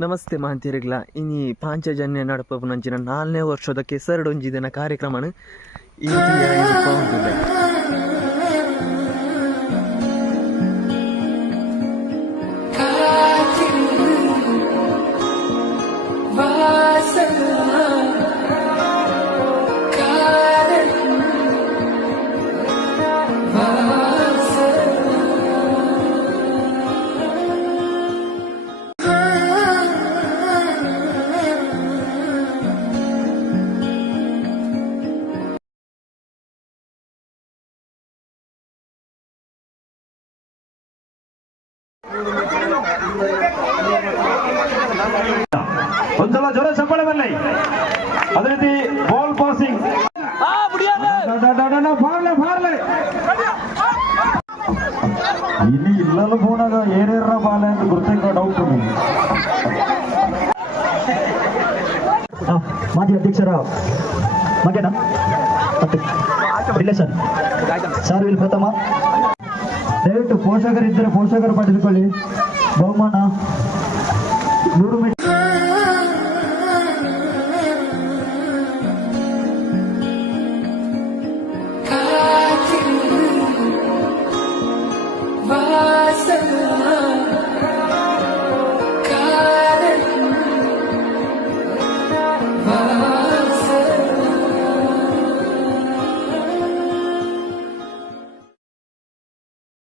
ನಮಸ್ತೆ ಮಾಂತಿರಿಗ್ಲ ಇನಿ ಪಾಂಚಜನ್ಯ ನಡಪುನಂಚಿನ ನಾಲ್ನೇ ವರ್ಷದ ಕೆಸರಡೊಂಜಿದಿನ ಕಾರ್ಯಕ್ರಮನ ಈ ಒಂದ್ಸಲ ಜ್ವರ ಚಪ್ಪಾಳೆ ಬರಲಿ ಅದೇ ರೀತಿ ಬಾಲ್ ಪಾಸಿಂಗ್ ಫಾರ್ಲೆ ಫಾರ್ಲೆ ಇಲ್ಲಿ ಇಲ್ಲಲ್ಲ ಫೋನಾಗ ಏನೇರ ಬಾಲೆ ಅಂತ ಗುರುತಿಂಗ ಡೌಟ್ ಮಾಜಿ ಅಧ್ಯಕ್ಷರ ಮಗನ ಮತ್ತೆ ರಿಲೇಷನ್ ಸರ್ ಇಲ್ಲಿ ಪ್ರಥಮ ದಯವಿಟ್ಟು ಪೋಷಕರಿದ್ದರೆ ಪೋಷಕರು ಪಡೆದುಕೊಳ್ಳಿ ಬಹುಮಾನ ನೂರು ಮೀಟರ್